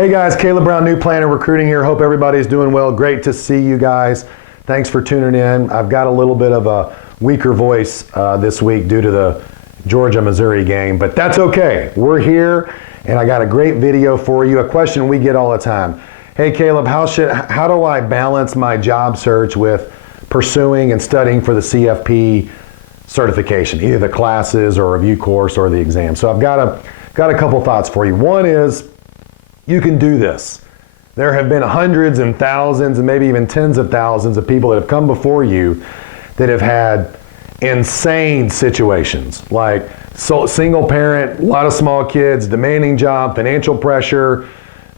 Hey guys, Caleb Brown, New Planner Recruiting here. Hope everybody's doing well. Great to see you guys. Thanks for tuning in. I've got a little bit of a weaker voice this week due to the Georgia-Missouri game, but that's okay. We're here, and I got a great video for you. A question we get all the time. Hey Caleb, how do I balance my job search with pursuing and studying for the CFP certification, either the classes or review course or the exam? So I've got a couple thoughts for you. One is, you can do this. There have been hundreds and thousands and maybe even tens of thousands of people that have come before you that have had insane situations, like single parent, a lot of small kids, demanding job, financial pressure,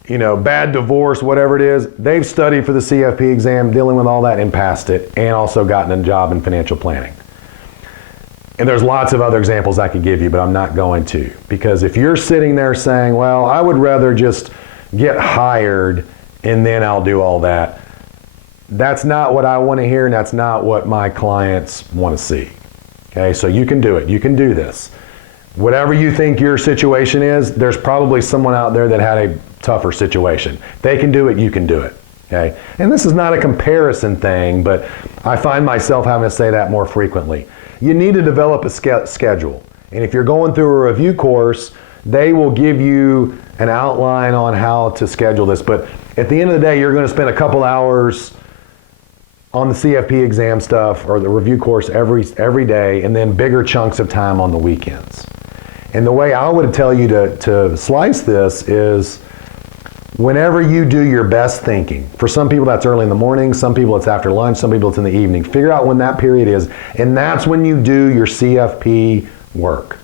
bad divorce, whatever it is. They've studied for the CFP exam, dealing with all that, and passed it, and also gotten a job in financial planning. And there's lots of other examples I could give you, but I'm not going to. Because if you're sitting there saying, well, I would rather just get hired and then I'll do all that, that's not what I want to hear, and that's not what my clients want to see. Okay, so you can do it. You can do this. Whatever you think your situation is, there's probably someone out there that had a tougher situation. They can do it, you can do it. Okay? And this is not a comparison thing, but I find myself having to say that more frequently. You need to develop a schedule. And if you're going through a review course, they will give you an outline on how to schedule this. But at the end of the day, you're going to spend a couple hours on the CFP exam stuff or the review course every day, and then bigger chunks of time on the weekends. And the way I would tell you to slice this is whenever you do your best thinking. For some people that's early in the morning, some people it's after lunch, some people it's in the evening. Figure out when that period is, and that's when you do your CFP work.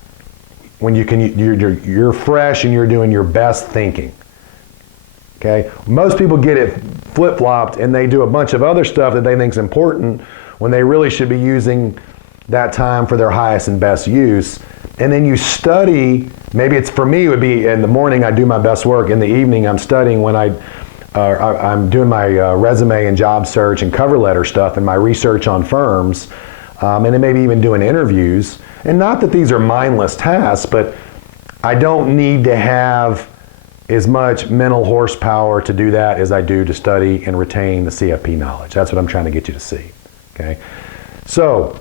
When you're fresh and you're doing your best thinking. Okay? Most people get it flip-flopped and they do a bunch of other stuff that they think is important when they really should be using that time for their highest and best use. And then you study. Maybe it's, for me, it would be in the morning I do my best work. In the evening I'm studying when I'm doing my resume and job search and cover letter stuff and my research on firms. And then maybe even doing interviews. And not that these are mindless tasks, but I don't need to have as much mental horsepower to do that as I do to study and retain the CFP knowledge. That's what I'm trying to get you to see. Okay? So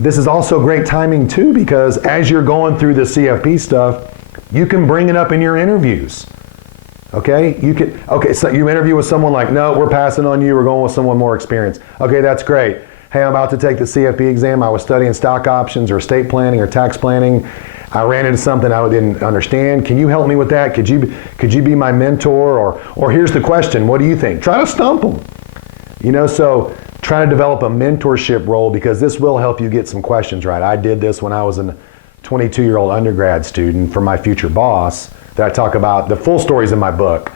this is also great timing too, because as you're going through the CFP stuff, you can bring it up in your interviews. Okay? So you interview with someone like, no, we're passing on you, we're going with someone more experienced. Okay, that's great. Hey, I'm about to take the CFP exam. I was studying stock options or estate planning or tax planning. I ran into something I didn't understand. Can you help me with that? Could you be my mentor? Or here's the question, what do you think? Try to stump them. So try to develop a mentorship role, because this will help you get some questions right. I did this when I was a 22-year-old undergrad student for my future boss that I talk about. The full story's in my book.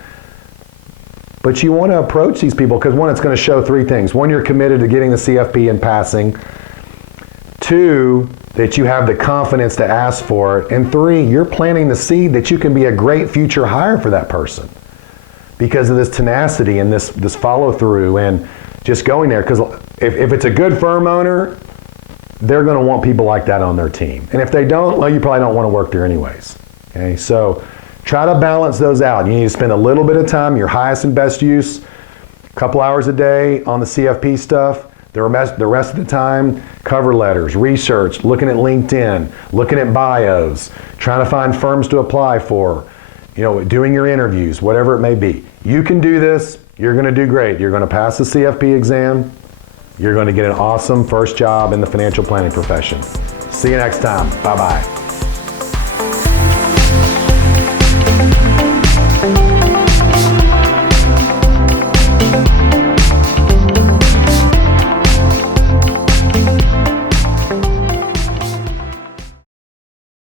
But you want to approach these people because, one, it's going to show three things. One, you're committed to getting the CFP and passing. Two, that you have the confidence to ask for it. And three, you're planting the seed that you can be a great future hire for that person because of this tenacity and this follow through and just going there. Because if it's a good firm owner, they're going to want people like that on their team. And if they don't, well, you probably don't want to work there anyways. Okay, so try to balance those out. You need to spend a little bit of time, your highest and best use, a couple hours a day on the CFP stuff. The rest of the time, cover letters, research, looking at LinkedIn, looking at bios, trying to find firms to apply for, doing your interviews, whatever it may be. You can do this. You're going to do great. You're going to pass the CFP exam. You're going to get an awesome first job in the financial planning profession. See you next time. Bye-bye.